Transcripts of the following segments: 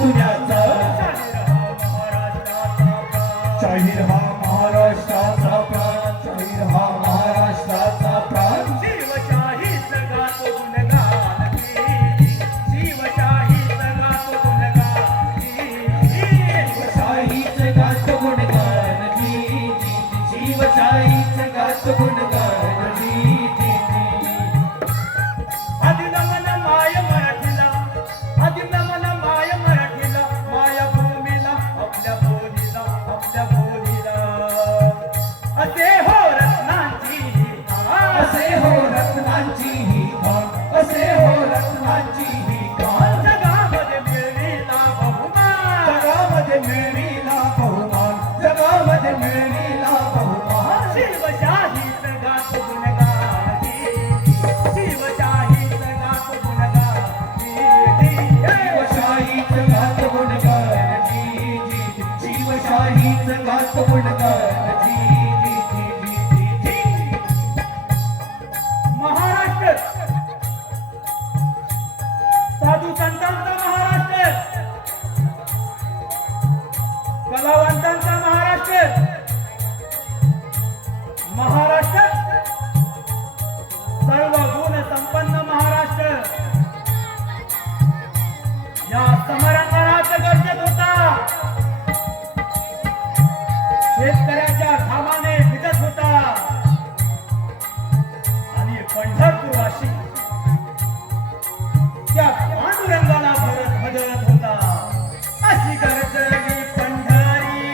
तुझ्याचा शाहीर हा महाराष्ट्राचा प्राण शाहीर हा महाराष्ट्राचा प्राण शिवशाहीच गातो गुणगान शिवशाहीच गातो गुणगान शिवशाहीच गातो गुणगान शिवशाहीच गातो गुणगान आदिनमन माय मराठीला आदिनमन माय मराठीला माया भूमीला आपल्या बोलीला असे हो रत्नांची असे हो रत्नांची ही खाण असे हो रत्नांची ही खाण जगामध्ये मिळविला बहुमान जगामध्ये मिळविला बहुमान जगामध्ये मिळविला बहुमान शिवशाहीच गातो गुणगान शिवशाहीच गातो गुणगान शिवशाहीच गातो गुणगान शिवशाहीच गातो गुणगान महाराष्ट्र साधू संतांचा महाराष्ट्र कलावंतांचा महाराष्ट्र महाराष्ट्र सर्व गुण संपन्न महाराष्ट्र या समरांगणात गरजेत होता शेतकऱ्याच्या घामाने भिजत होता आणि पंढरपुराशी त्या पांडुरंगाला बदलत होता अशी गरजली पंढरी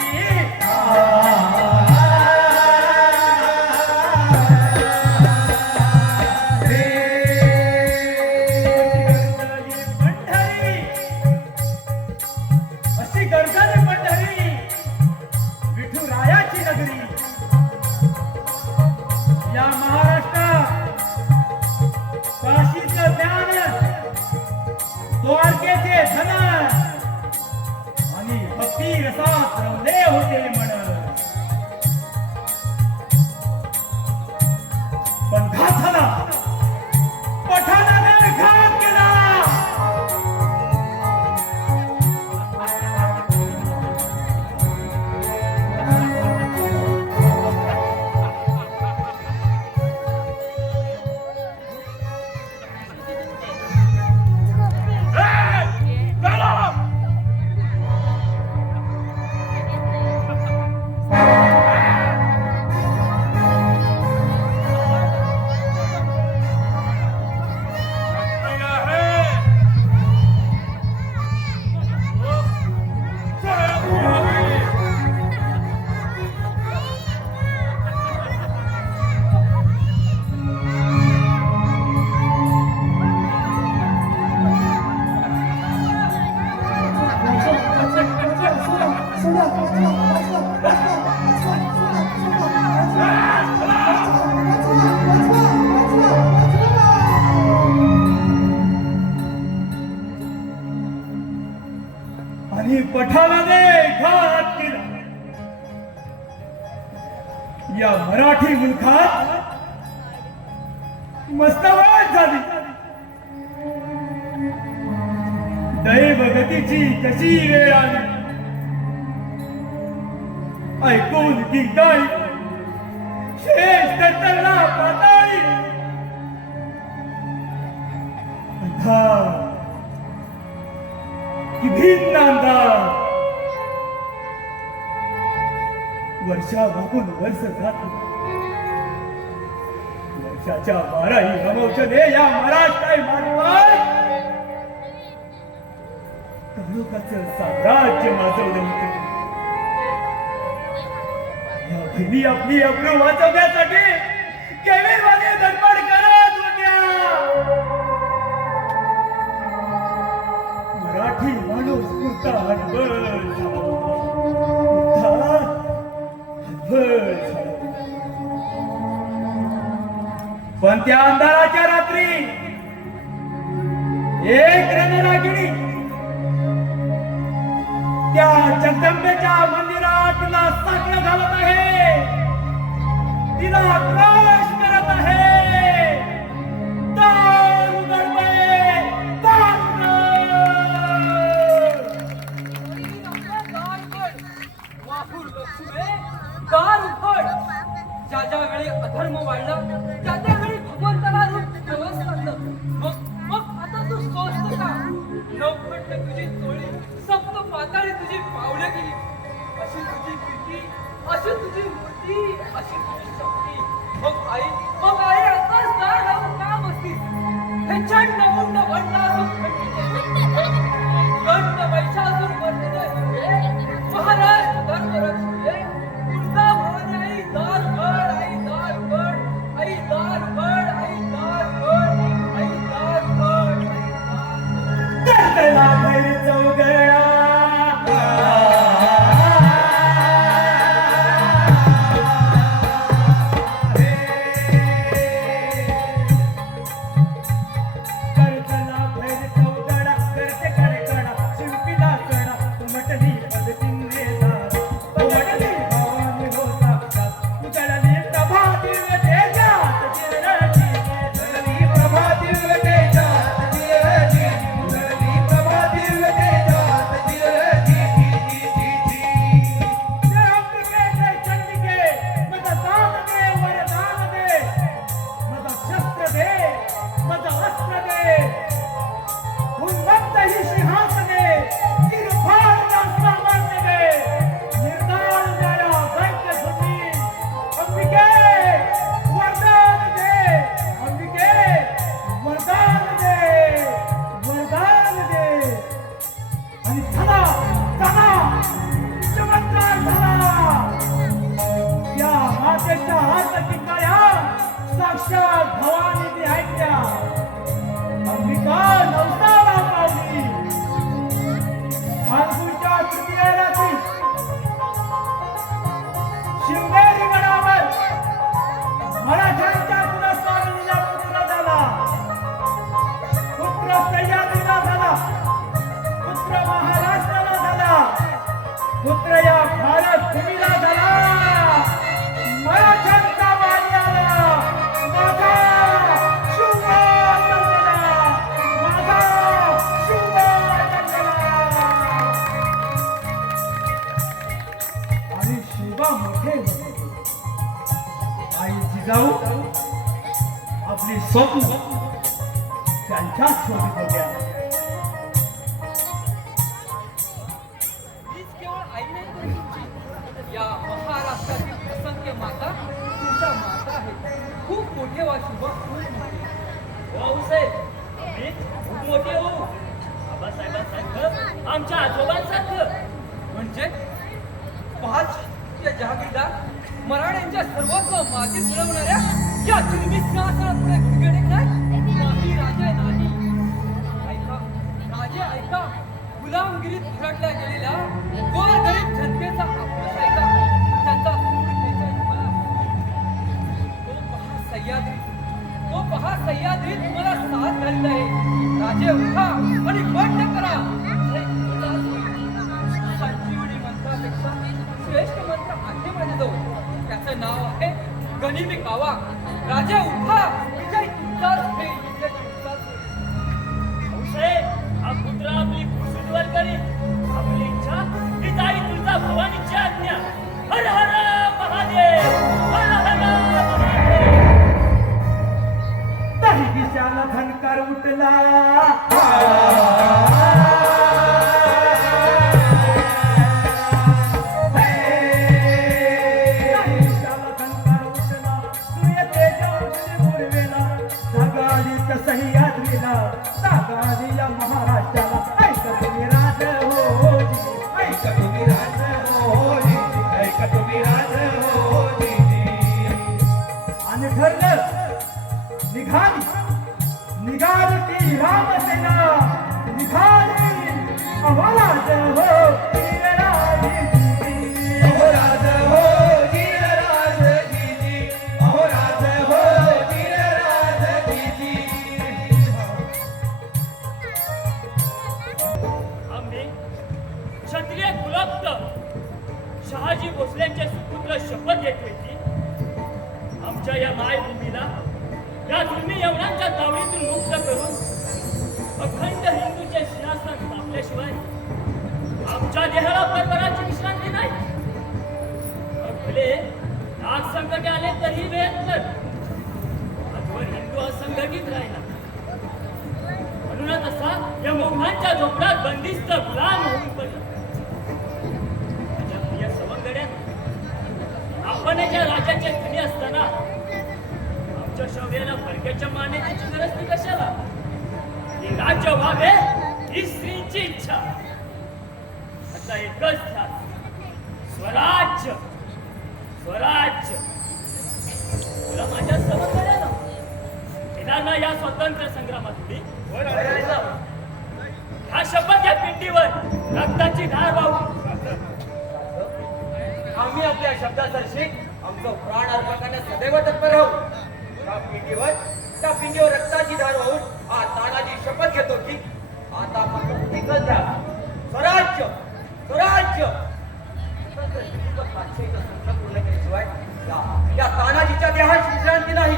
अशी गरजली पंढरी विठुरायाची नगरी या महाराष्ट्रात काशीचं ज्ञान द्वारकेचे धन आणि भक्ती रसात रमले होते म्हण पण घात झाला पठाणाने घात केला आणि पठाणाने घात केला या मराठी मुलखात मस्तवाट झाली दैवगतीची कशी वेळ आली ऐकून गिगदाई शेष तरतरला पाताळी अंधार की भिन्न अंधार वर्षा मागून वर्ष जात वर्षाच्या 12ही रमौचने या महाराष्ट्राई मानवाय कौरवाचं साम्राज्य माजवलं होतं या बहिणी आपली अब्रू वाचवण्यासाठी केविलवाने धडपड करत होत्या मराठी माणूस पुरता हटबळ पण त्या अंधाराच्या रात्री एक रणरागिणी त्या जगदंबेच्या मंदिरात तिला साकडं घालत आहे, तिला त्रास करत आहे. दार उघड बाई, दार उघड. माताने तुझी पावलं केली. अशी तुझी कीर्ती, अशी तुझी मूर्ती, अशी तुझी शक्ती. मग आई आताच दार लावून का बसतीस? हे चंड मुंड भंडासून कंठ महिषासूर मर्दिने महाराष्ट्र धर्मरक्षिये तुळजा भवानी आई दार उघड, आई दार उघड, आई दार उघड, आई दार उघड, आई दार उघड, आई दार उघड. दर्दला भैर चौगळा साक्षात भवानी ती ऐकल्या अंबिका नवसाला पावली. फाल्गुनच्या तृतीय रात्री शिवनेरी गडावर मराठ्यांच्या पुनस्वामिनीला पुत्र झाला. पुत्र सह्याद्रीला झाला, पुत्र महाराष्ट्राला झाला, पुत्र या भारत भूमीला झाला. मराठ्यांचा वारी आला, माझा शिवबा जन्मला, माझा शिवबा जन्मला. आणि शिवबा मोठे होते. आई जिजाऊ आपली स्वप्न त्यांच्या शोधित होत्या. हीच केवळ आई नाही तर तुमची. या महाराष्ट्रातील असंख्य माता तुमच्या माता आहेत. खूप मोठे वा शुभ, खूप मोठे. भाऊसाहेब मी खूप मोठे हो. बाबासाहेबांसारखं, आमच्या आजोबांसारखं. म्हणजे पाच या जहागीरदार मराठ्यांच्या सर्वस्व मातीत मिळवणाऱ्या या जुलमी सिंहासनापुढे खिळणे नाही. नाही राजे नाही. ऐका राजे ऐका, गुलामगिरीत भरडल्या गेलेल्या गोरगरीब जनतेचा आक्रोश ऐका. त्यांचा सूड घ्यायचा तुम्हाला. तो पहा सह्याद्री तुम्हाला साथ घालत आहे. राजे उठा आणि बंड करा. संजीवनी मंत्रापेक्षा श्रेष्ठ मंत्र आहे माझ्याजवळ. त्याचं नाव आहे गनिमी कावा. राजा उठा, विजय तुमचाच होईल, विजय तुमचाच होईल. भाऊसाहेब हा पुत्र आपली कुसुदवर करील. आपली इच्छा ही जाई तुझा भवानीची आज्ञा. हर हर महादेव, हर हर महादेव. तरी दिशाला धनकार उठला. सह्याद्रीला सागारी या महाराष्ट्राला. ऐका तुम्ही राज होजी, ऐका तुम्ही राज होजी, ऐका तुम्ही राज होजी. आणि ठरलं निघाली ती रामसेना. निघाली अवराज हो वीरराजी. अहो राज हो वीरराज जी, अहो राज हो वीरराज जी. आम्ही क्षत्रिय कुलप्त शहाजी भोसलेंचे सुपुत्र शपथ घेतली की आमच्या या मायभूमीला या जुलमी यवनांच्या तावडीतून मुक्त करून अखंड हिंदूचे सिंहासन स्थापल्याशिवाय आमच्या देहाला परपराची विश्रांती नाही. भले नाग संकटे आले तरी वेळ तर आजवर हिंदू असंघटित राहिला. म्हणूनच असा या मोघांच्या झोपड्यात बंदिस्त गुलाम होऊन पडला. शौर्याला परक्याच्या मान्यतेची गरज ती कशाला? हे राज्य व्हावे ही स्त्रीची इच्छा. आता एकच ध्यास, स्वराज्य स्वराज्य. तुला माझ्या समजण्यानं येणार ना या स्वातंत्र्य संग्रामातली? हा शपथ या पिंडीवर रक्ताची धार वाहू. आम्ही आपल्या शब्दासरशी आमचं प्राण अर्पण करण्यास सदैव तत्पर राहू. त्या पिंडीवर रक्ताची धार वाहून हा तानाजी शपथ घेतो की आता फक्त एकच द्या, स्वराज्य स्वराज्य. पूर्ण केल्याशिवाय या तानाजीच्या देहात विश्रांती नाही.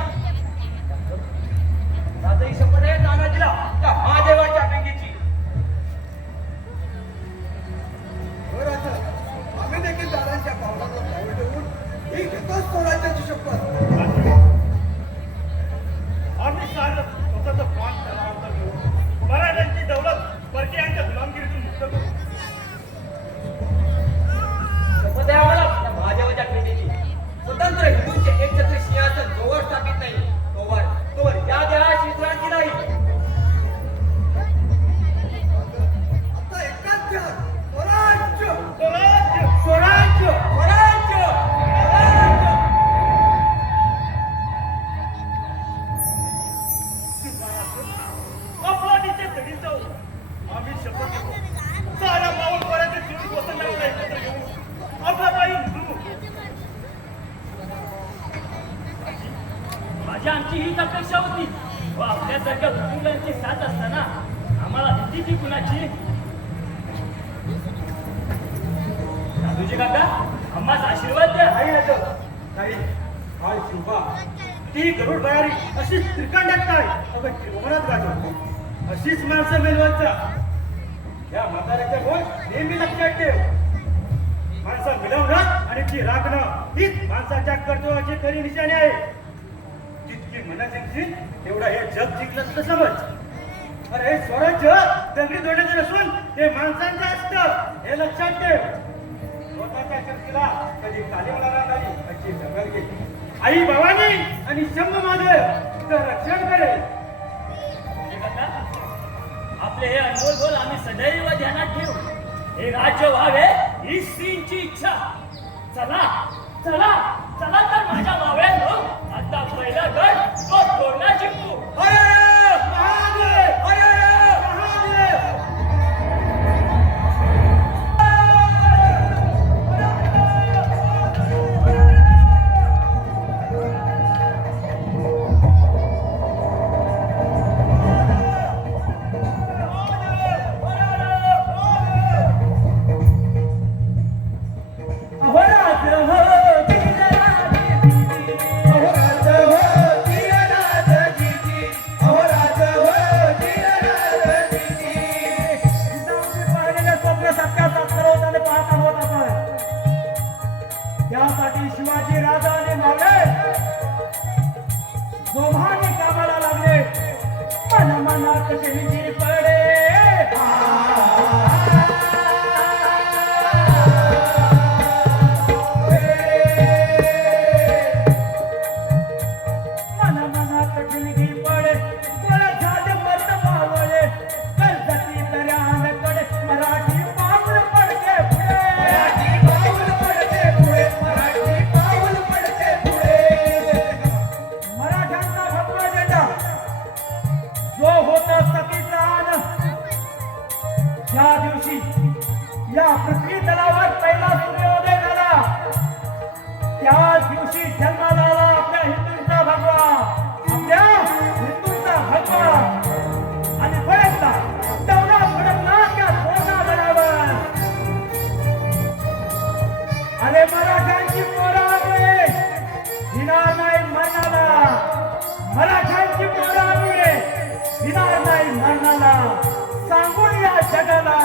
दादाही शपथ आहे तानाजीला त्या महादेवाच्या पिंडीची. आम्ही देखील दादांच्या पावलावर पाऊल ठेवून ही घेतो स्वराज्याची शपथ. आम्ही सारं स्वतःचं प्राण त्याला घेऊन मराठ्यांची दौलत परकीयांच्या गुलामगिरीतून मुक्त करू. शपथ आहे आम्हाला त्या महादेवाच्या पिंडीची. स्वतंत्र हिंदूंचे एकछत्र सिंहासन जोवर स्थापित नाही तोवर या देहात विश्रांती नाही. आता एकाच द्या, स्वराज्य स्वराज्य स्वराज्य स्वराज्य स्वराज्य. आपला तिथे घरी जाऊ. आम्ही शपथ घेतो साऱ्या मावळपर्यंत चिरून वसंताला एकत्र घेऊ. आपला पायी हिंदू. माझी आमची हीच अपेक्षा होती. व आपल्यासारख्या कुटुंबांची साथ असताना आम्हाला भीती ती कुणाची? दादूजी काका, आम्हास आशीर्वाद द्या. नाही हाय शिवबा, ती गरुड बायारी अशीच त्रिकांडात काय अगं त्रिभुवनात गाजवतो. अशीच माणसं मिळवायचा. या म्हाताऱ्याच्या बोल नेहमी लक्षात ठेव. माणसं मिळवणं आणि ती राखणं हीच माणसाच्या कर्तव्याची खरी निशाणी आहे. जितकी मनं जिंकशील तेवढं हे जग जिंकलं तर समज. अरे स्वराज्य दगडी दोड्याचं नसून ते माणसांचं असतं हे लक्षात ठेव. स्वतःच्या शक्तीला कधी काली मला नाही अशी जंगल गेली. आई भवानी आणि शंभ महादेव रक्षण करेल. काका, आपले हे अनमोल बोल आम्ही सदैव ध्यानात ठेवू. हे राज्य व्हावे ही स्त्रीची इच्छा. चला चला चला तर माझ्या मावळ्यांनो, आता पहिला गड तो तोडला जिंकू. महादेव महादेव. त्यासाठी शिवाजी राजा आणि मावळे जोमाने कामाला लागले. मनात देवीची पडे. मनात देवीची पडे. गोळ्या झाले मत मावळे. कर्जती तऱ्यांकडे मराठी पाऊल पडते पुढे. मराठ्यांचा भगवा झेंडा जो होता सतीदान, ज्या दिवशी या पृथ्वी तलावर पहिला सूर्योदय झाला त्या दिवशी जन्माला आला आपल्या हिंदूंचा भगवा. आपल्या हिंदूंचा भगवा. आणि फडकला तेवढा फडकला त्या सोना गडावर. अरे मराठ्यांची पोरामुळे भिणार नाही मरणाला. मराठ्यांची पोरामुळे भिणार नाही मरणाला. सांगून या जगाला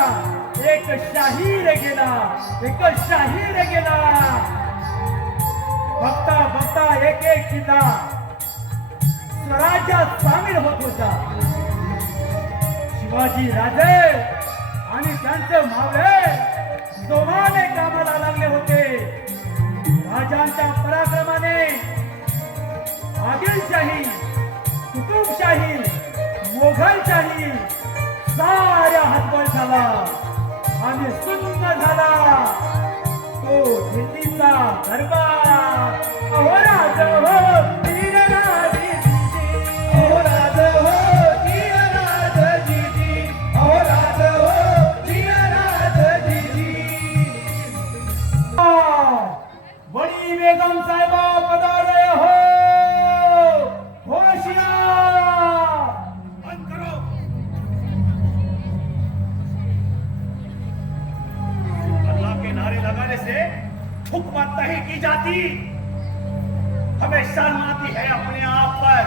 एक शाहीर गेला, एक शाहीर गेला. बघता बघता एक एक किल्ला स्वराज्यात सामील होत होता. शिवाजी राजे आणि त्यांचे मावळे जोमाने कामाला लागले होते. राजांच्या पराक्रमाने आदिलशाही, हुकुमशाही, मोघलशाही साऱ्या हातबल झाला आणि सुन्न झाला तो दिल्लीचा दरबार. अहो राज हो वीरराजेजी, अहो राज हो वीरराजेजी, अहो राज हो वीरराजेजी. बडी बेगम साहेबा पधारे हो. होशियार. बंद करो. अल्लाह के नारे लगाने से हुकूमत नहीं की जाती, हमें शर्म आती है अपने आप पर.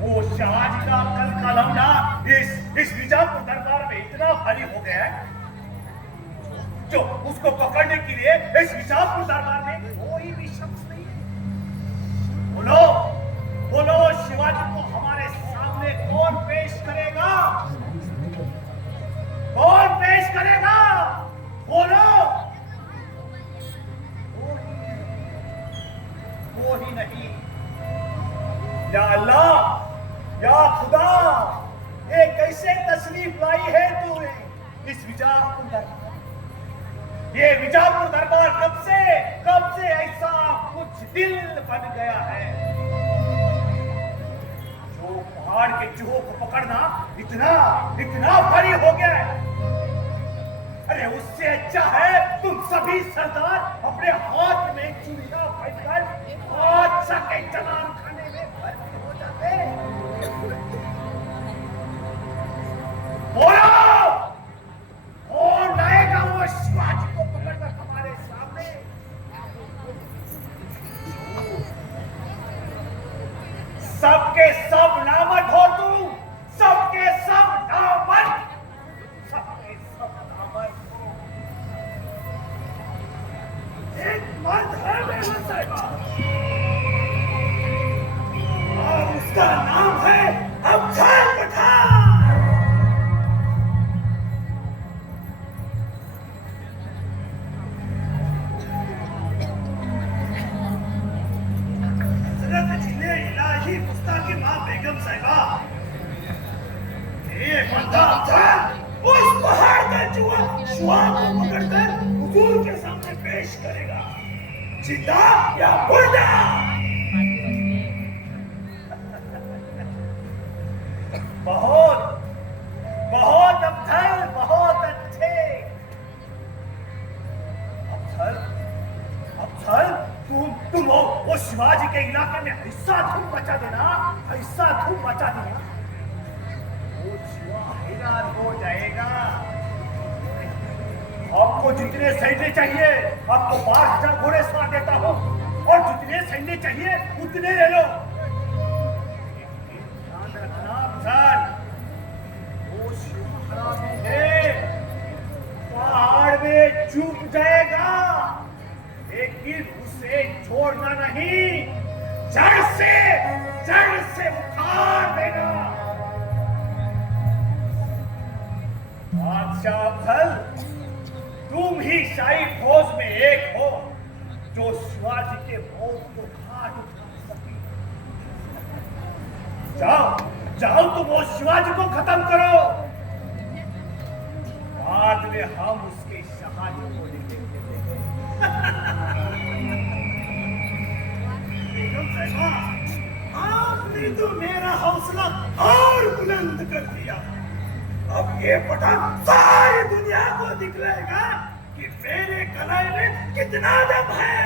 वो शहाजी का कल का लौंडा इस बीजापुर दरबार में इतना भारी हो गया है, जो उसको पकड़ने के लिए इस बीजापुर दरबार में कोई भी शख्स नहीं है. बोलो बोलो, शिवाजी को हमारे सामने कौन पेश करेगा? कौन पेश करेगा? बोलो. कोई नहीं. या अल्लाह, या खुदा, ये कैसे तशरीफ लाई है तूने इस विजापुर दरबार? ये विजापुर दरबार कब से ऐसा कुछ दिल बन गया है, जो पहाड़ के चूहों को पकड़ना इतना भारी हो गया है. अरे उससे अच्छा है तुम सभी सरदार अपने हाथ में चूड़ियां पहनकर बादशाह के चलान खाने में भर्ती हो जाते. बोलो, कौन लाएगा वो शिवाजी को पकड़कर हमारे सामने? सबके सब नामत हो तुम, सबके सब नामत, सबके सब नामत. एक मर्द है मेरा साहिबा, और उसका नाम है अफजल पठान. हजरत जिले इलाही मुस्ताकी मां बेगम साहिबा, ये बंदा अफजल उस पहाड़ का जुआ शुआ को पकड़कर हुजूर के सामने पेश करेगा, जिंदा या मुर्दा. बहुत बहुत अफजल, बहुत अच्छे. अफजल, अफजल, तुम वो शिवाजी के इलाके में ऐसा धूम मचा देना, ऐसा धूम मचा देना, वो शिवा हैरान हो जाएगा. आपको जितने सैन्य चाहिए, आपको 12,000 घोड़े सवार देता हूं, और जितने सैन्य चाहिए उतने ले लो. ध्यान रखना अफजल, वो शिवा है, पहाड़ में चुप जाएगा, लेकिन उसे छोड़ना नहीं, जड़ से उखाड़ देना. बादशाह अफजल, तुम ही शाही फौज में एक हो जो शिवाजी के मौत को घाट उठा सके. जाओ तुम वो शिवाजी को खत्म करो, बाद में हम उसके शहादत को लेंगे. बेगम साहिबा, आपने तो मेरा हौसला और बुलंद कर दिया. अब ये पठान सारी दुनिया को दिखलाएगा कि मेरे कलाई में कितना दम है.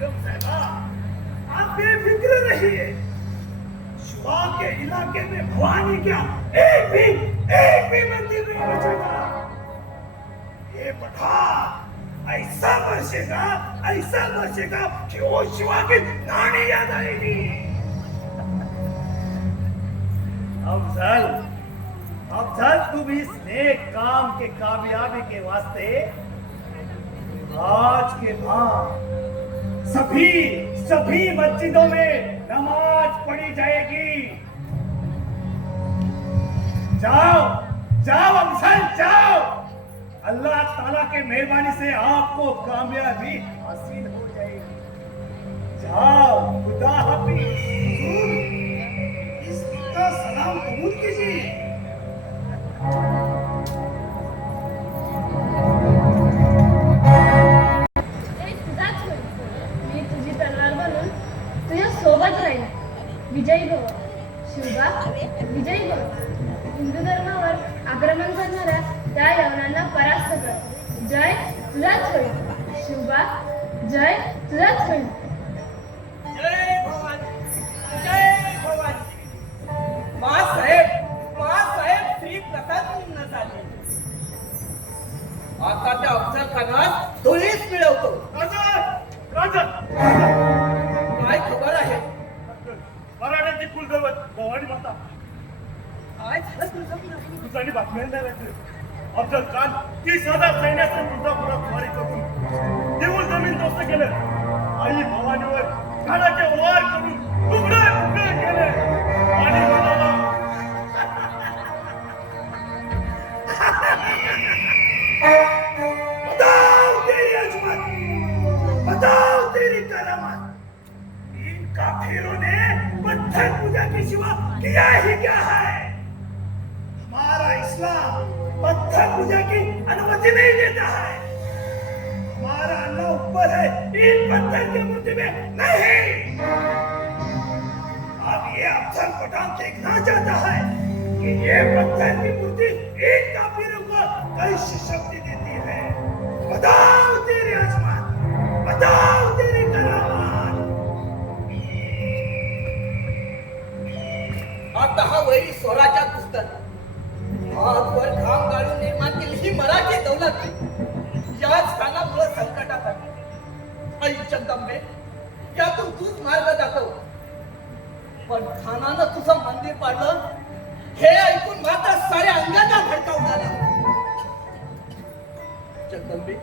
बेगम साहिबा, आप बेफिक्र रहिए, शिवा के इलाके में भवानी क्या एक भी मंदिर नहीं बचेगा. ये पठान ऐसा बचेगा कि वो शिवा की नानी याद आएगी. अफजल, तुम इस नेक काम के कामयाबी के वास्ते आज के बाद सभी मस्जिदों में नमाज पढ़ी जाएगी. जाओ अफजल, जाओ. अल्लाह ताला के मेहरबानी से आपको कामयाबी हासिल हो जाएगी. आओ खुदा हाफिज। इसका सलाम कबूल कीजिए। एक तुझाच होय. मी तुझी तलवार बनून तुझ्या सोबत राहील. विजयी भव शिवबा, विजयी भव. हिंदू धर्मावर आक्रमण करणाऱ्या त्या यवनांना परास्त कर. जय तुझाच होईल शिवबा, जय तुझाच होईल. जय भवानी, जय भवानी. महासाहेब श्री प्रसाद झाले. आता त्या अफजल खानास धुळीस मिळवतो. राजा राजा काय खबर आहे? मराठ्यांची कुलदैवत भवानी माता काय झालं तुझं? दुसऱ्यांनी बातम्या नाही वाटलं. अफजल खान 30,000 सैन्यासह तुळजापुरात स्वारी करून देऊळ जमीन ध्वस्त केलं. आई भवानीवर खानाचे वार करून तुकडे तुकडे केले आणि म्हणाला, बताओ तेरी अजमत, बताओ तेरी करामत। इन काफिरों ने पत्थर पूजा के सिवा किया ही क्या है? हमारा इस्लाम पत्थर पूजा की अनुमति नहीं देता है। हमारा अल्लाह ऊपर है, इन पत्थर की मूर्ति में नहीं। अब ये अफजल पठान देखना चाहता है कि ये पत्थर की मूर्ति इन काफिरों को कैसी शक्ति देती है। बताओ तेरी अजमत, बताओ तेरी करामत। आता हा वैरी स्वराच्या पुस्तक हातवर घाम गाळून निर्माण केली ही मराठी दौलत याच खानामुळे संकटात आली. आई जगदंबे, यातून तूच मार्ग दाखव. पण खानानं तुझं मंदिर पाडलं हे ऐकून मात्र साऱ्या अंगाला धडका उडाला. जगदंबे,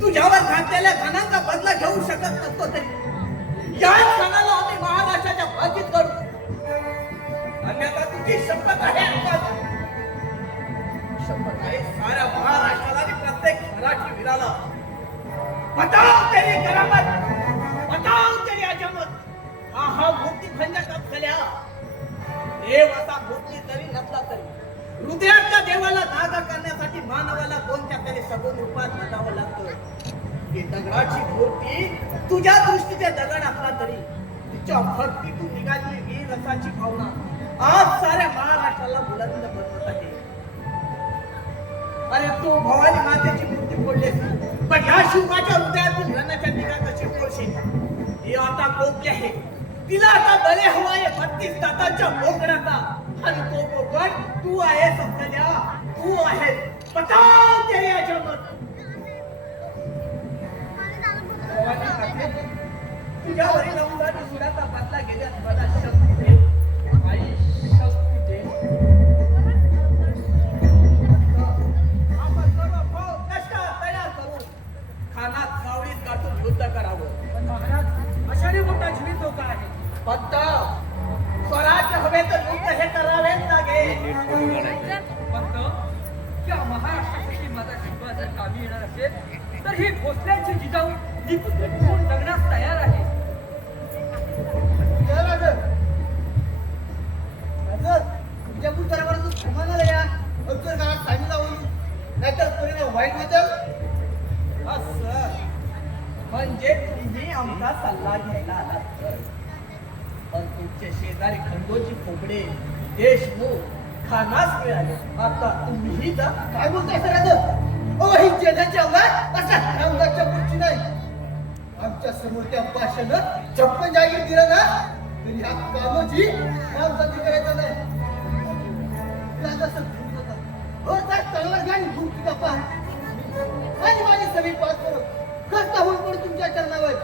तुझ्यावर घातलेल्या खानांचा बदला घेऊ शकत नसतो तरी याच खानाला आम्ही महाराष्ट्राच्या बाजीत करू. अन्यथा तुझी शपथ आहे अंगात. शपथ आहे साऱ्या महाराष्ट्राला आणि प्रत्येक मराठी वीराला. बताओ तेरी करामत, बताओ तेरी अजमत. हा मूर्ती भंजक अफजल्या देव असा मूर्ती जरी नसला तरी हृदयातल्या देवाला नागा करण्यासाठी मानवाला कोणत्या तरी सगुण रूपात बदलावं लागतं. ही दगडाची मूर्ती तुझ्या दृष्टीचे दगड असला तरी तिच्या भक्तीतून निघालेली वीर रसाची भावना आज साऱ्या महाराष्ट्राला बुलंद बनवत आहे. अरे तू भवानी मातेची मूर्ती फोडलीस, पण ह्या शिवबाच्या हृदयातील रणाच्या दिगा कशी फोडशील? ही आता कोपली आहे. तिला आता बरे हवाय 32 दातांच्या बोकडाचा. आणि तो बोकड तू आहेस अफजल्या, तू आहेस. बताओ तेरी अजमत. भवानी माते, तुझ्यावरील अवघात सुडाचा बदला घेण्यास मला शक्ती दे. आई शक्ती दे. आपण सर्व भाव कष्ट तयार करून खानात सावळीत गाठून युद्ध करावं. पण महाराज अशाने मोठा जीवित धोका आहे. फक्त स्वराज्य हवे तर युद्ध हे करावेच लागेल. फक्त या महाराष्ट्रासाठी माझा शिवा जर कामी येणार असेल तर ही भोसल्यांची जिजाऊ निघून जगण्यास तयार आहे. विजापूर करावर तू थांबणार या अफजल खानात सामील होईल, नाहीतर परिणाम वाईट होतं. असं म्हणजे तुम्ही आमचा सल्ला घ्यायला आलात तर. पण तुमचे शेजारी खंडोजी खोपडे देशमुख खानास मिळाले. आता तुम्हीही जा. काय बोलताय सर? ही जेलाची अवघात असा रंगाच्या पुढची नाही. आमच्या समोर त्या भाषेनं छप्पन जागीर दिलं ना तरी ह्या कामोजी नामजाती करायचं नाही. तलवार घ्या भूमकी कापा आणि माझी सभी पास करो. खस्ता होऊन पण तुमच्या चरणावर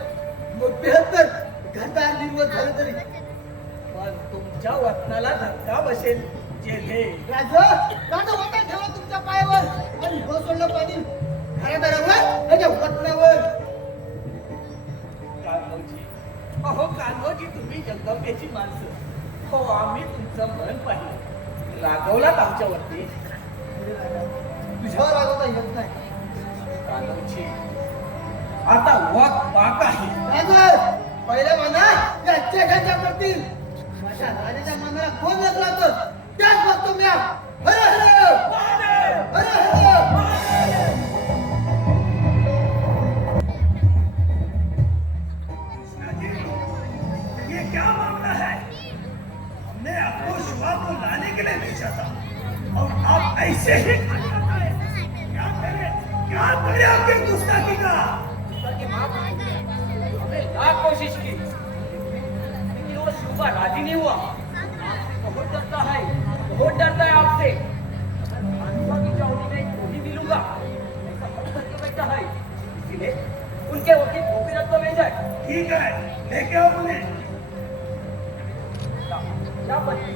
मग 72 घंटा निर्वत झालं तरी पण तुमच्या वतनाला धक्का बसेल. जेले राजा वाटा ठेवा तुमच्या पायावर आणि बसवलं पाणी घरादारावर त्याच्या वतनावर. कान्होजी, अहो कान्होजी, तुम्ही जगदंबेची माणसं. हो, आम्ही तुमचं मन पाहिलं. रागवलात आमच्यावरती. तुझ्यावर रागवता येत नाही कान्होजी. आता वाक पाक आहे. पहिल्या म्हणा याच्या घ्यायच्या करतील माझ्या राजाच्या मनाला कोण लागतो त्याच बघतो मी हर हर हर हर ये क्या मामला है? हमने आपको शिवा को लाने के लिए भेजा था और आप ऐसे ही खाली बताए। क्या करे आपके गुस्ताखी का? गुस्ताखी माफ हमने लाख कोशिश की लेकिन वो शुभा राजी नहीं हुआ। बहुत डरता है, बहुत डरता है आपसे। अगर भानुआ की चावली में नहीं मिलूंगा ऐसा बहुत करके बैठा है, इसलिए उनके वकील गोपीनाथ को भेजा है। ठीक है, लेके आओ उन्हें। क्या पति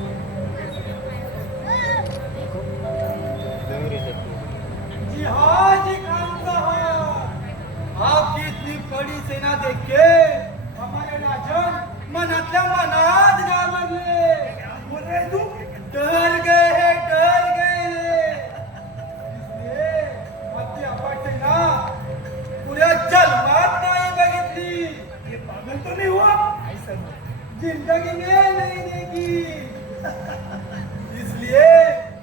जी हाँ जी खान साहब, आपकी इतनी बड़ी सेना देख के हमारे राजन मनातल्या मनात घाबरले। क्या बोल रहे तू? डर गए डर गए। इसलिए आपली अफाट सेना पुऱ्या जन्मात नाही बघितली, ये पागल तो नहीं हुआ? जिंदगी में नहीं देखी। इसलिए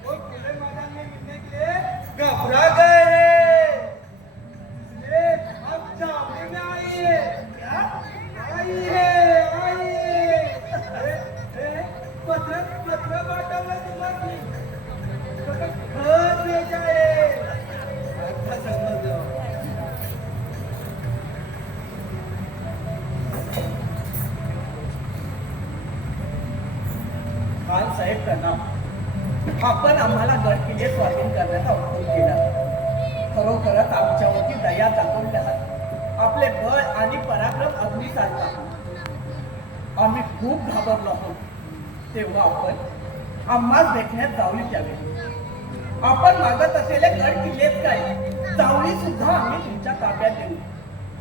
वो खुले मैदान में मिलने के लिए घबरा गए। इसलिए अब चावड़ी में आई है। क्या? आई है पत्र पत्र पाठवलं तुम्हाला घर ले जाए। आता समजलं। खान साहेब प्रणाम। आपण आम्हाला गड किल्ले स्वाधीन करण्याचा हुकूम केला। खरोखरच आमच्यावरती दया दाखवली आहात। आपले बळ आणि पराक्रम अग्नीसारखा। आम्ही खूप घाबरलो आहोत। तेव्हा आपण आम्हास भेटण्यात जावली द्यावी। आपण मागत असलेले गड किल्लेच काय, जावळी सुद्धा आम्ही तुमच्या ताब्यात देऊ।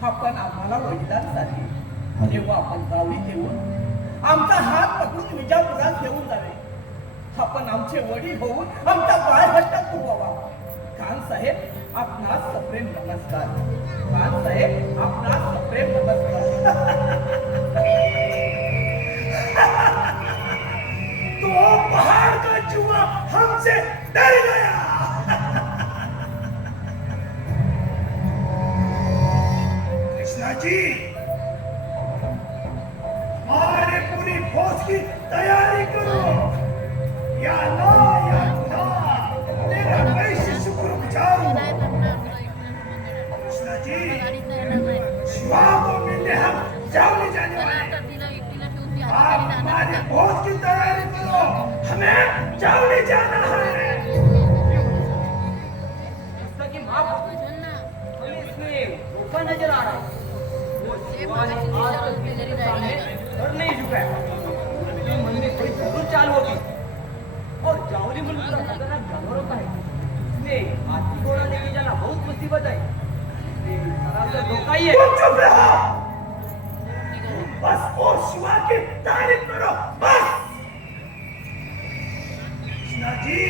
आपण आम्हाला वडिलांसाठी तेव्हा आपण जावळी देऊन आमचा हात पकडून विजापुरात घेऊन जावे। आपण आमचे वडील होऊन आमचा बाळहट्ट पुरवावा। खान साहेब आपणास सप्रेम नमस्कार। खान साहेब आपणास सप्रेम नमस्कार। तो पहाड़ का चूहा हमसे डर गया। कृष्णा जी, हमारे पूरी फौज की तैयारी करो। या अल्लाह या खुदा, तेरा कैसे शुक्रगुजार हूं। कृष्णा जी, शिवा को मिलने हम जावली जाने वाले हैं। आप हमारे फौज की तैयारी करो, हमें जावली जाना है। गुस्ताखी माफ हमें इसमें धोखा नजर आ रहा है। वो शिवाजी आज तक मेरे सामने सर नहीं झुका है। मन में कोई जरूर चाल होगी और जावली मुल्क का खतरनाक जानवरों का है। इसमें हाथी घोड़ा लेके जाना बहुत मुसीबत है। ये सरासर धोखा ही है। तुम चुप रहो, बस वो शिवा की तारीफ करो बस। कृष्णा जी,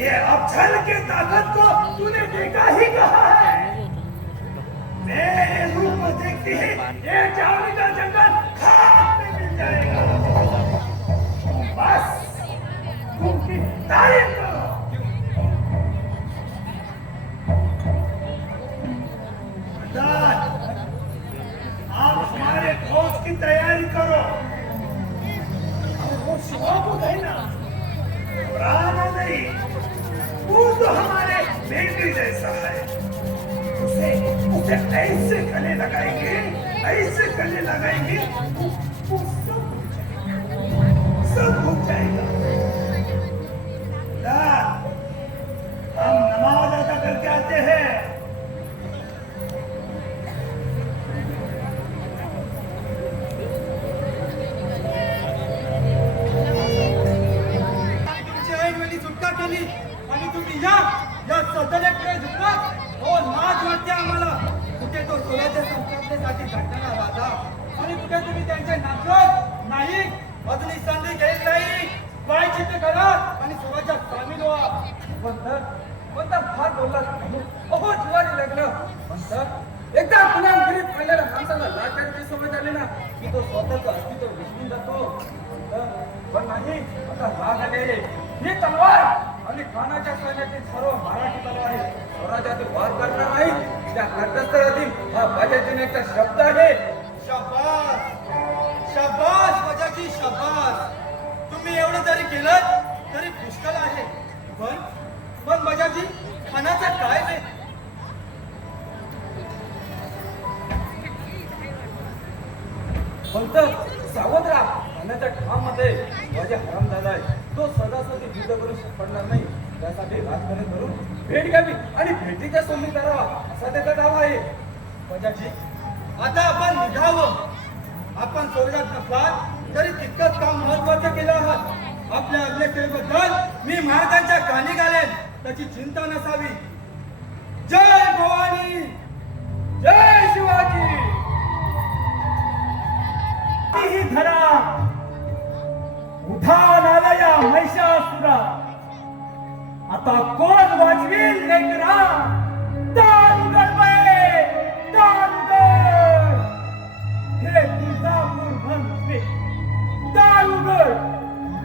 ये अफजल के ताकत को तूने देखा ही कहा है। मेरे रूप में देखती है ये जावली का जंगल खाक में मिल जाएगा। बस उनकी तारीफ करो। सरदार, आप हमारे फौज की तैयारी करो। और वो शिवा को कहना घबराना नहीं, वो तो हमारे बेटे जैसा है। उसे उसे ऐसे गले लगाएंगे, ऐसे गले लगाएंगे, वो सब भूल जाएगा। सरदार, हम नमाज अदा करके आते हैं। तुमची ऐनवेळी सुटका केली आणि तुम्ही या सदनेकडे झुकला। हो, लाज वाटते आम्हाला। कुठे तो सोळ्याच्या संस्थापनेसाठी घडणारा राजा आणि कुठे तुम्ही त्यांचे नाचत नाही, अजूनही संधी घेत नाही। प्रायश्चित्त करा आणि स्वराज्यात सामील व्हा। म्हणतात फार बोललात नाही। अहो, जुवारी लग्न म्हणतात एकदा गुलामगिरीत पडलेल्या माणसाला लाचारीची सवय झाली ना की तो स्वतःचं अस्तित्व विसरून जातो. पण नाही, आता राग आलेले ही तलवार आणि खानाच्या सैन्यातील सर्व मराठी तलवार स्वराज्यातील वार करणार नाही. त्या कंठस्थळातील हा बाजाजीनेचा शब्द आहे. शाबास शाबास बजाजी शाबास. तुम्ही एवढं जरी केलं तरी पुष्कळ आहे. पण बजाजी खानाचा काय बेत? फक्त सावध राहा. खानाच्या ठामध्ये माझे हराम झालाय. तो सदासदी युद्ध करू पडणार नाही. त्यासाठी राजकारण करून भेट घ्यावी आणि भेटीच्या सोबत करावा असा त्याचा दावा आहे. बजाजी आता आपण निघावं. आपण स्वर्गात नसलात तरी तितकंच काम महत्वाचं केलं आहात. आपल्या अग्नेबद्दल मी महाराजांच्या कानी घालेन, त्याची चिंता नसावी. जय भवानी, जय शिवाजी. ही धरा उठान आला या महिषासुरा. आता कोण वाजवील लेकरा? दान उघड बाई, दान उघड. हे तुळजापूर म्हणते दान उघड.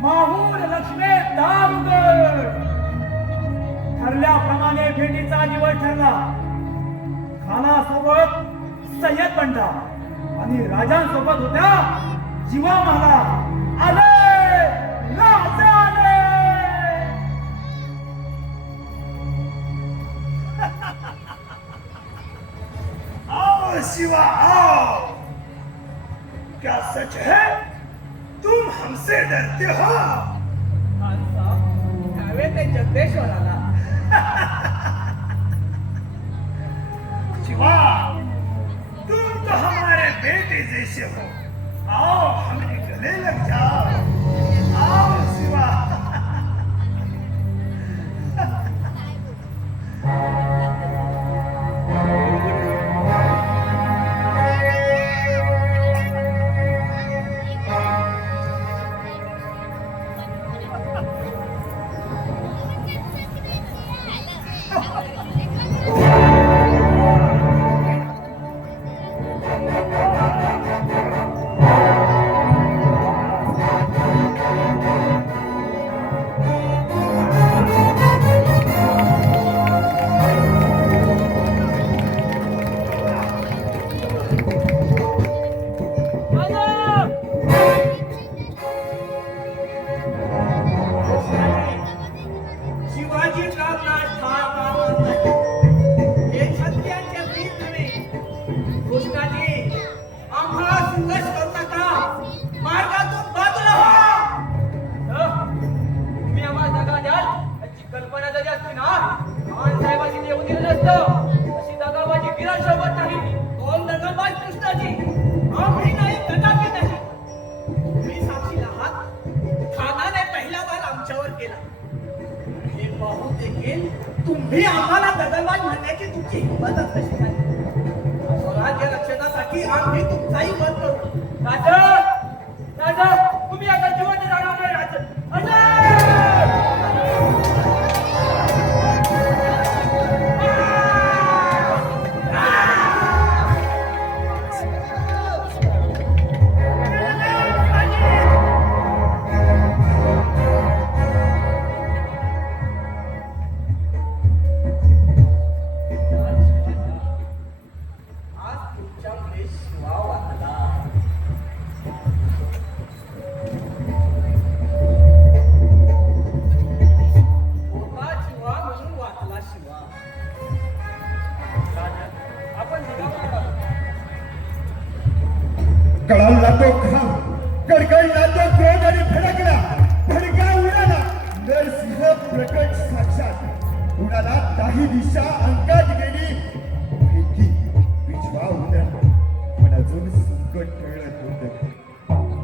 माहूर लक्ष्मे दान उघड. ठरल्याप्रमाणे भेटीचा निवड ठरला. खानासोबत सय्यद बंडा आणि राजांसोबत होत्या जीवा महाला. आले राजा आले. आओ शिवा आओ. क्या सच है तुम हमसे डरते हो? खान साहब न्यावे ते जगदेश्वराला. शिवा तुम तो हमारे बेटे जैसे हो. आओ हमें गले लग जाओ. आओ शिवा. तुम्ही आम्हाला दगलबाज म्हणण्याची तुमची हिंमतच कशी झाली? स्वराज्य रक्षणासाठी आम्ही तुमचाही मत करू. राजा राजा तुम्ही आता जिवंत जाणार नाही. राजा कळाला तो घाम, कडकडला तो क्रोध आणि फडकला. फडका उडाला, नरसिंह प्रकट साक्षात. उडाला काही दिशा अंकात गेली. भेटी पिछवा उतरला. पण अजून संकट टळत होत.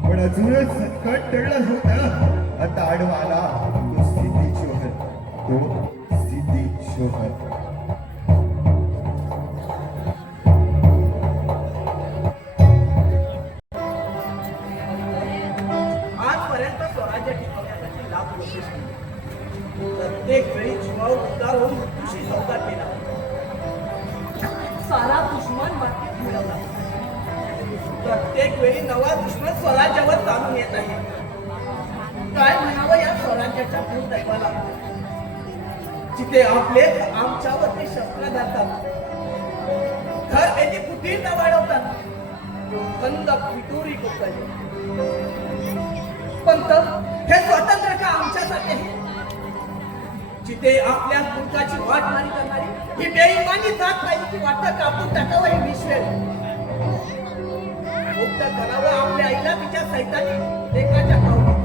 पण अजून संकट टळत होत. आता आडवाला तो स्थिती शोधत. तो स्थिती शोधत. प्रत्येक वेळी जीवावर उतार होऊन मृत्यूशी सौदा केला. सारा दुश्मन मातीत मिळवला. प्रत्येक वेळी नवा दुश्मन स्वराज्यावर चालून येत आहे. काय म्हणावं या स्वराज्याच्या दुर्दैवाला. जिथे आपले आमच्यावरती शस्त्र धरतात, घर त्याची कुटीरता वाढवतात, कंद पिटुरी कोकली. पण हे स्वातंत्र्य का आमच्यासाठी आहे? जिथे आपल्या मुलकाची वाटमारी करणारी ही बेईमानी जात पाहिजे वाटत कापून टाकावं हे विश्वेल. मुक्त करावं आपल्या आईला तिच्या सैतानी एकाच्या कावडीत.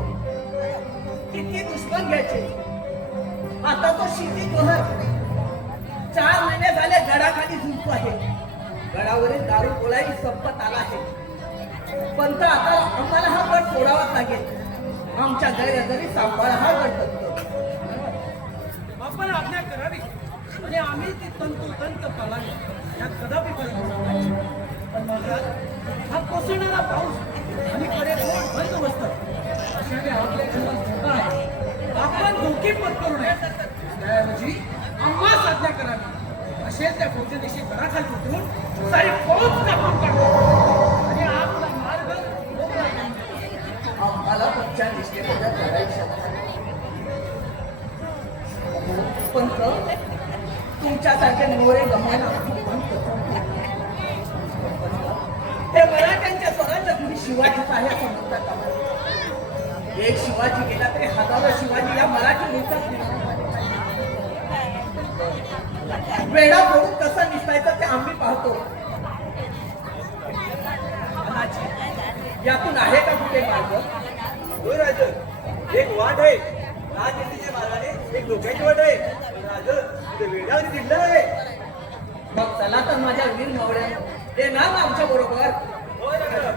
किती दुश्मन घ्यायचे. आता तो शिंदी जोहर 4 महिने झाले गडाखाली झुलतो आहे. गडावरील दारू गोळाही संपत आला आहे. पंत आता आम्हाला हा गड सोडावाच लागेल. आमच्या गैरहजेरी सांभाळा हा गड बघतो. आपण आज्ञा करावी आणि आम्ही ती तंतोतंत पालावी. यात कदापि फरक नाही. पण मग हा कोसळणारा पाऊस आणि कडेकोट बंदोबस्त अशाने आपले जीवन धोका आहे. आपण धोकी पत्करू नये. त्याऐवजी आम्हास आज्ञा करावी. असेल त्या पुढच्या दिवशी गडाखाली उतरून सारी फौज कापून टाकू आणि आपला मार्ग मोकळा करू. आम्हाला पुढच्या दिशेमध्ये करायचं. पंत तुमच्यासारखे मोरे गमायला हे मराठ्यांच्या स्वराज्य तुम्ही शिवाजीचा आहे असं म्हणतात आम्हाला. एक शिवाजी गेला तरी हजारो शिवाजी या मराठी मुलकात वेळा पडून कसं निसटायचं ते आम्ही पाहतो. यातून आहे का कुठे मार्ग? होय राज, एक वाट आहे. राजनीतीच्या मार्गाने एक लोकांची वाट आहे. राज ते वेळावर दिलं आहे. मग चला तर माझ्या वीर मावळ्या ते नाम आमच्या बरोबर. होय राज.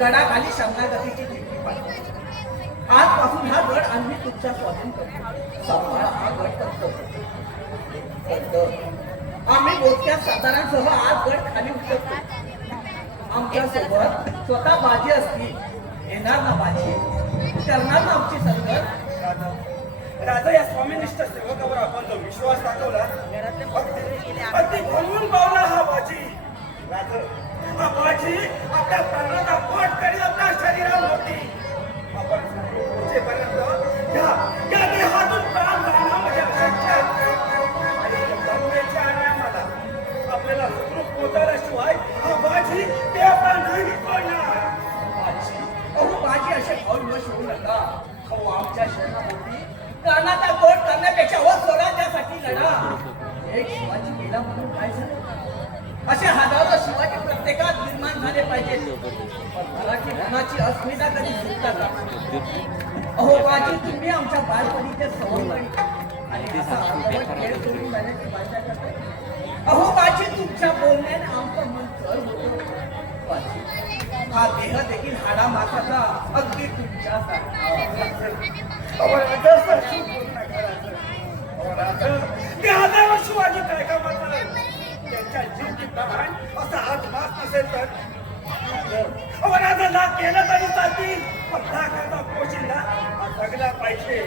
गडाखाली शरणागतीची चिठ्ठी पाहिजे. आजपासून हा गड आम्ही तुमच्या स्वाधीन करतो. सांभाळा हा गड करतो. आम्ही मोजक्या सातारांसह आज गड खाली उतरतो. आमच्या सोबत स्वतः बाजी असती. येणार ना बाजी, करणार ना आमची संघर्ष. राजा या स्वामीनिष्ठ सेवकावर आपण जो विश्वास दाखवला अगदी म्हणून पावला हा बाजी. राज हा बाजी आपल्या प्राणाचा पोट करीत आपल्या शरीरावर होती. आपण पोहोचेपर्यंत या देहातून प्राण जाणं म्हणजे अशक्य. आणि जन्मेच्या आण्यामाला आपल्याला सुखरूप पोहोचवल्याशिवाय हा बाजी ते आपला नाही सोडणार. बाजी, अहो बाजी असे अविवश होऊ नका. अहो आमच्या शरणापोटी कर्णाचा कोट करण्यापेक्षा व स्वराज्यासाठी लढा. एक शिवाजी गेला म्हणून काय झालं? असे हजारो शिवाजी प्रत्येकात निर्माण झाले पाहिजेत. पण मराठी मनाची अस्मिता कधी सुटता का? अहो बाजी, तुम्ही आमच्या बालपणीचे सवंगडी आणि असा अर्धवट खेळ सोडून जाण्याची भाषा करता. अहो बाजी, तुमच्या बोलण्याने आमचं मन चढ होतं. बाजी, हा देह देखील हाडा मासाचा अगदी तुमच्यासारखा. ते हजारो शिवाजी काय का म्हणतात त्यांच्या जीवची प्रमाण असा आत्मास नसेल तर राजाला केलं तरी चालतील. पण लाखाचा पोशिंदा हा जगला पाहिजे,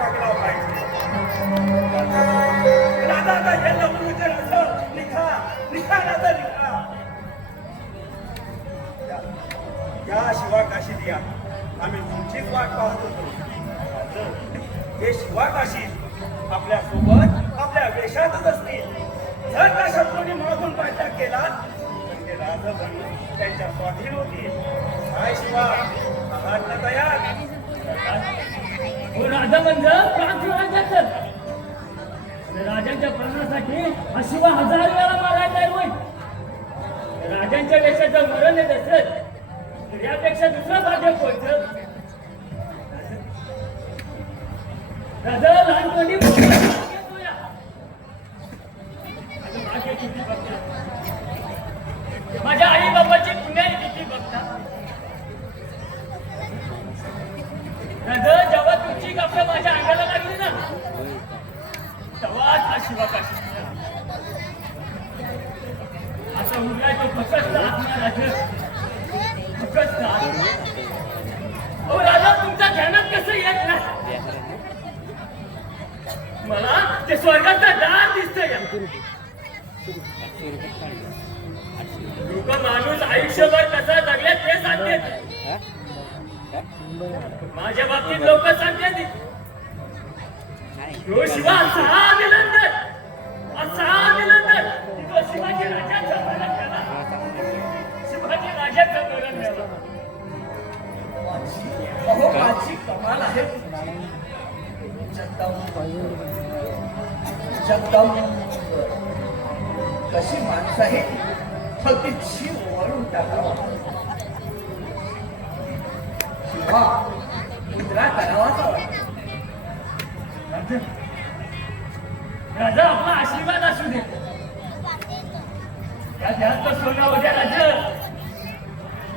जगला पाहिजे. राजाचा जन्म मुलीचे असं लिखा लिखा राजा लिखा. या शिवाकाशीत या. आम्ही तुमचीच वाट पाहत होतो. हे शिवाकाशी आपल्या सोबत आपल्या वेशातच असतील. जर त्या शत्रूंनी मागून पायथा केला तर ते राज बनून त्यांच्या स्वाधीन होतील. काय शिवा, आहात ना तयार? राजा म्हणजे प्रांतिराज्याचं. राजांच्या प्राणासाठी हा शिवा 1000 वेळा मारायला होईल. राजांच्या वेशाचं मरण येत असेल तर यापेक्षा दुसरं भाग्य कोणतं? राजा लहानपणी माझ्या आई बाबाची पुण्याची किती बघता. राजा जेव्हा तुमची कपडे माझ्या अंगाला लागली ना तेव्हाच हा शिवाकाशी असं उरलाय तो फक्त राजा फक्त. राजा तुमच्या ध्यानात कसं येत नाही? मला ते स्वर्गाचा दार दिसतंय. लोक माणूस आयुष्यभर कसा जगले ते सांगते माझ्या बाबतीत लोक सांगते तो शिवा असा विलंदर तो शिवाजी राजाचा मरण झाला शिवाजी राजाचा मरण झाला अहो माझी कमाल आहे जगदंब कशी माणसं आहे फक्त जीव ओवाळून टाकावा शिवा मुद्रा करावाचा राजा आपला आशीर्वाद असू दे या द्यात सोनं उद्या राजा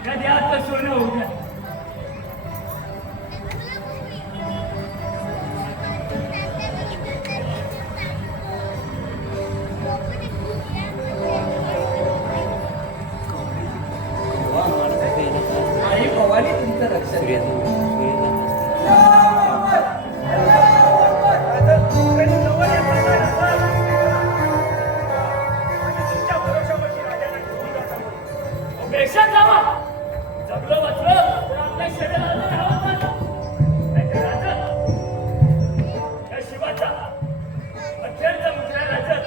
या द्यात सोनं उद्या आई भवानी तुमचं रक्षण पेक्षा जावा जगलो वाचलो तर आपल्या शरीराला राहत नाही राजा या शिवाचा अखेरचा मुद्रा राजा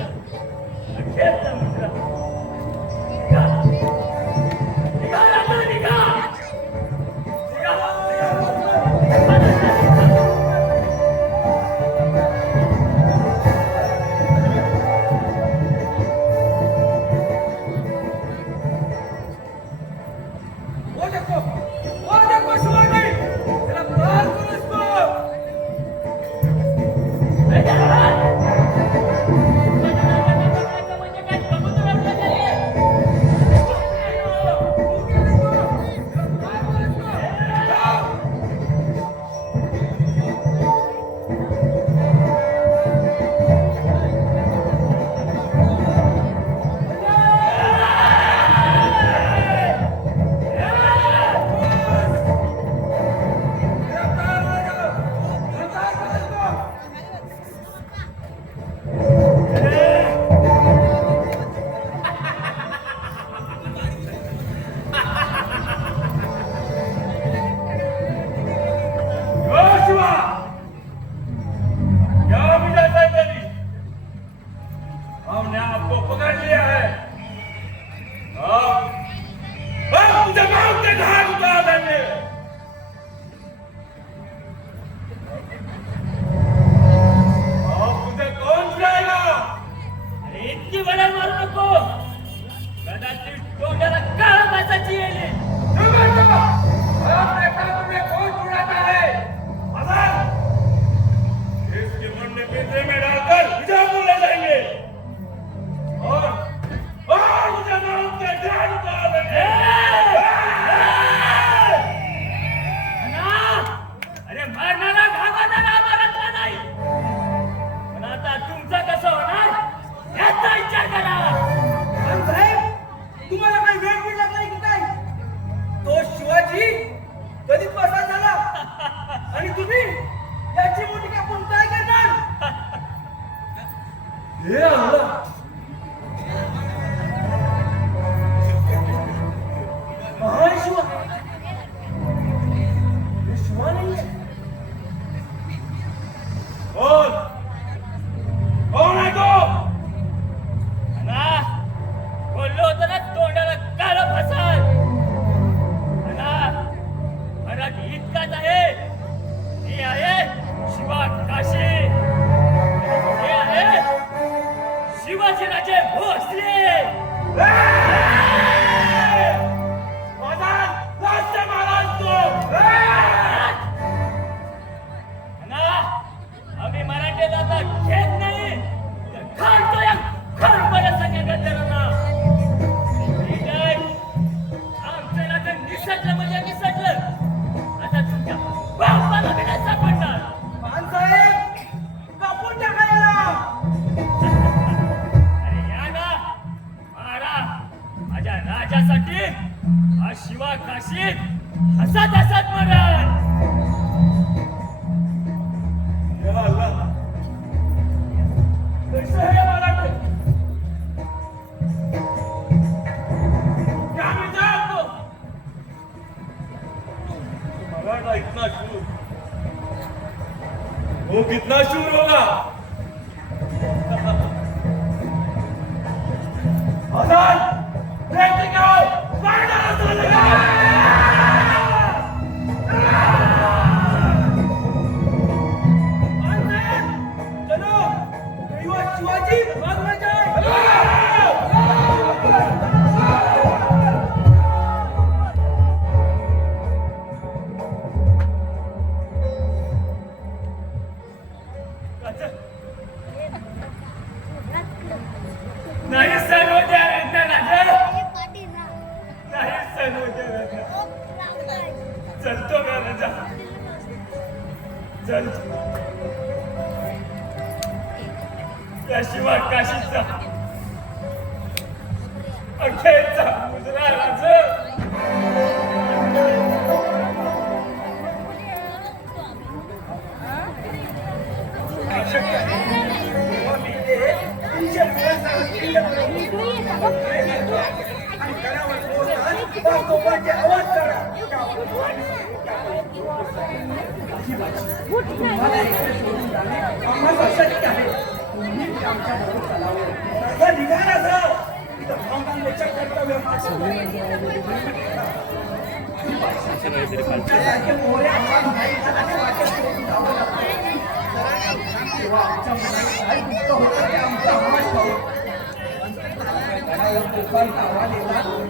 अखेरचा मुद्रा निघा राजा निघा हमने आपको पकड़ लिया है अब मुझे मौत के घाट उतार देंगे अब मुझे कौन छुड़ाएगा इतनी बड़ा मारू नको कदाचित तोंडाला काळा मासाची येईल तुम्हें कौन छुड़ाता है इसके मन में पिंजरे में डालकर बीजापुर ले जाएंगे और मुझे मौत के घाट उतार देंगे अरे मरणारा घाबरणारा मरतला नाही पण आता तुमचं कसं होणार याचा विचार करा साहेब तुम्हाला काही वेळ पण लागला की काय तो शिवाजी कधी पसार झाला आणि तुम्ही याची मोठी कापून काय करणार हे अल्लाह महान शिवा हे शिवा नाही कौन है तो ना बोललो होतं ना तोंडाला काळं फसाल ना मराठ इतकाच आहे हे आहे शिवा काशी हे आहे शिवाजी राजे भोसले माझा राष्ट्र महाराज तो ना आम्ही मराठीला आता घेत नाही खालतो या खरपऱ्या सगळ्या गद्दारांना आमचं ना तर निसटलं म्हणजे निसटलं आता तुमच्या बापाला मी नाही सापडणार साहेब कापून टाकायला अरे या ना मारा माझ्या राजासाठी हा शिवा काशीत हसत हसत मरण या अल्लाह कैसे है मराठे वो कितना शूर होगा। आजाद देखते क्या हो, मार डालो चलेगा। चलो शिवाजी भाग में जाए। नाही सण होत्या राजा, नाही सण होत्या राजा, चलतो का राजा, चल त्याशिवाय काशीचा अखेरचा मुजरा राजा।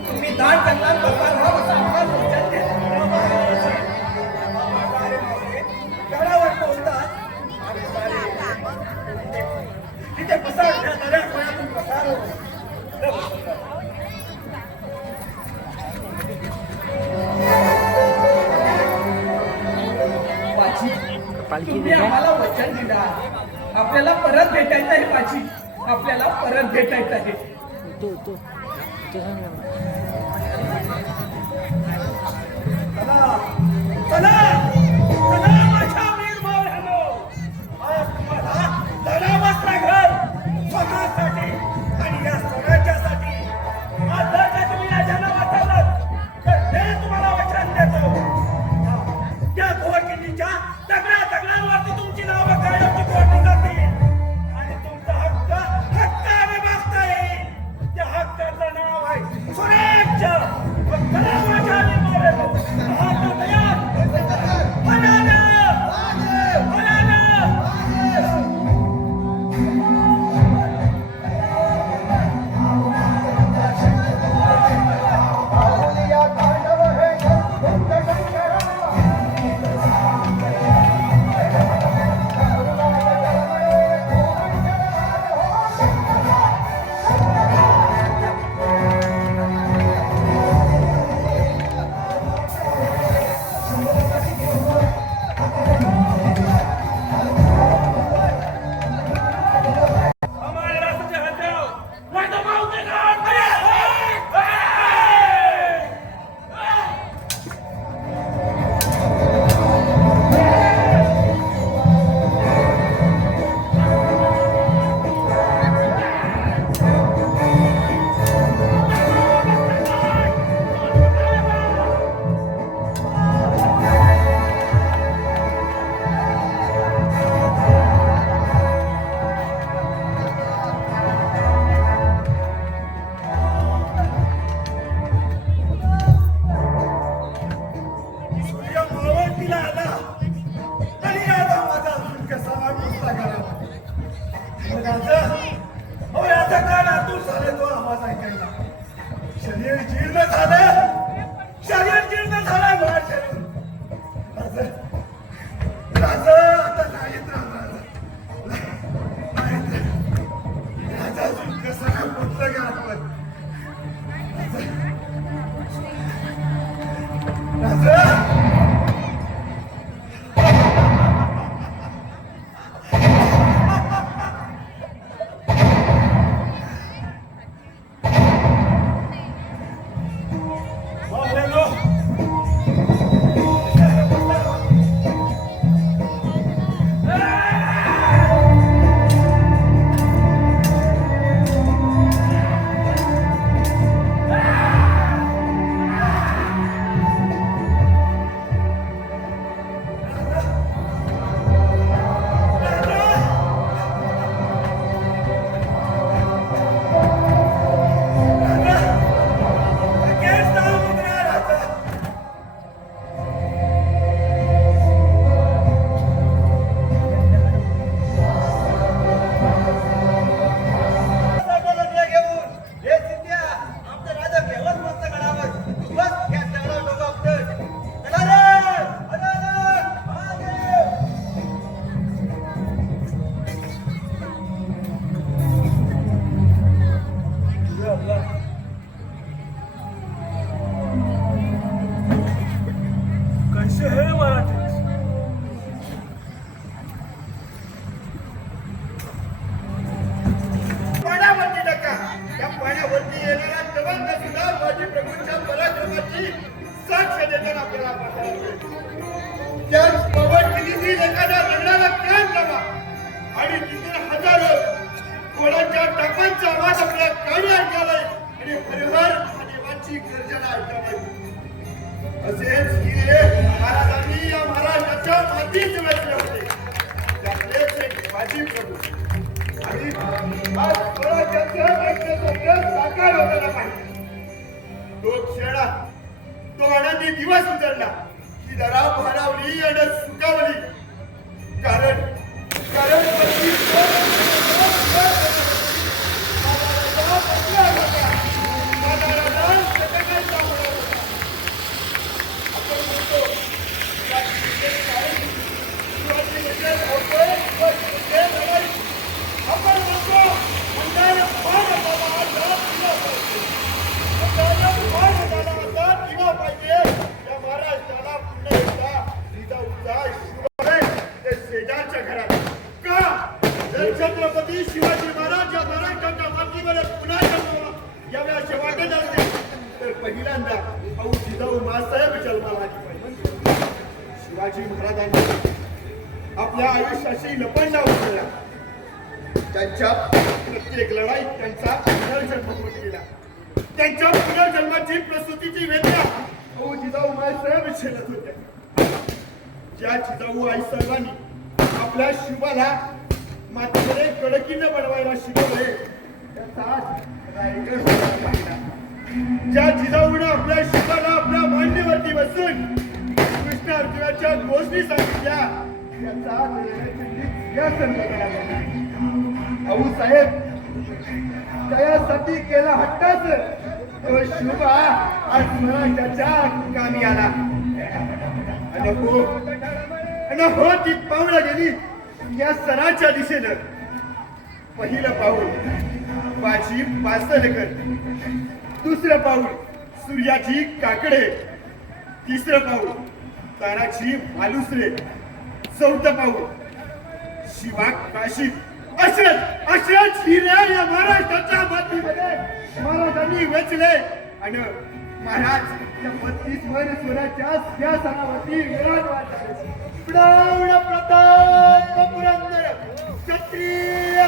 तुम्ही दान करणार बसाल हा असा आवाज वचन द्या। गडावर पोहोचतात आणि सारे तिथे पसार नद्या खोऱ्यातून पसार तुम्ही आम्हाला वचन दिला, आपल्याला परत भेटायचं आहे पाची, आपल्याला परत भेटायचं आहे। चला चला चला माझ्या वीर भावांनो, आज तुम्हाला लढावंच लागेल स्वतःसाठी आणि या स्वराज्यासाठी। आज जर का तुम्ही राजाला वाचवलं तर हे तुम्हाला वचन देतो, त्या गोवकिल्लीच्या दगडांवरती तुमची नावं कायमची कोरली जातील आणि तुमचा हक्क हक्काने मागता येईल। त्या हक्काचं नाव आहे स्वराज्य। चला माझ्या वीर भावांनो, आता तयार बनाना बनाना। शरीर जीर्ण झालं, शरीर जीर्ण झालं माझं शरीर। राजा आता नाहीत राजा अजून कसं काय पोचलं का आपण राजा। रंग सुद्धा बाजी प्रभूंच्या पराक्रमाची साक्ष देताना आपल्याला पाहायला मिळेल. त्याच पवन किती एखाद्या लग्नाला कान लावा आणि तिथे हजारो घोड्यांच्या टाकांचा आवाज आपल्या कानी ऐकावा आणि हरहर महादेवाची गर्जना ऐकावी. असेच हिरे महाराजांनी या महाराष्ट्राच्या मातीत वेचले होते. त्यातलेच एक बाजी प्रभू आणि आज स्वराज्याचं एक स्वप्न साकार होताना पाहिजे. तो क्षणा तो आनंदी दिवस उजळला ही दरा भारावली आणि सुखावली. कारण कारण शेजारच्या घरात का जर छत्रपती शिवाजी महाराज या महाराष्ट्राच्या मातीवर पुन्हा जन्म यावे असे वाटत असते तर पहिल्यांदा भाऊ जिजाऊ मासाहेब जन्माला आली पाहिजे. शिवाजी महाराजांनी आपल्या आयुष्याशी लपंडा उचलला. त्यांच्या प्रत्येक लढाईत त्यांचा पुनर्जन्म होत गेला. त्यांच्या पुनर्जन्माची प्रसूतीची वेदना भाऊ जिजाऊ मासाहेब झेलत होत्या. ज्या जिजाऊ आई साहेबांनी आपल्या शिवाला मातीमध्ये कडकीनं बनवायला शिकवले त्याचा आज रायगड होता पाहिला. ज्या जिजाऊने आपल्या शिवाला आपल्या मांडीवरती बसून कृष्ण अर्जुनाच्या गोष्टी सांगितल्या त्याचा भाऊ साहेब त्यासाठी केला हट्टाच तो शिवा आज महाराष्ट्राच्या कामी आला. आणि हो ती पावलं गेली या सणाच्या दिशेनं. पहिलं पाऊल बाजी पासलकर, दुसरं पाऊल सूर्याची काकडे, तिसरं पाऊल ताराची मालुसरे, चौथं पाऊल शिवा काशी. अशाच हिऱ्या या महाराष्ट्राच्या मातीमध्ये महाराजांनी वेचले आणि महाराज या 32 वर सोन्याच्या या सणावरती विराट प्रताप पुरंदर क्षत्रिय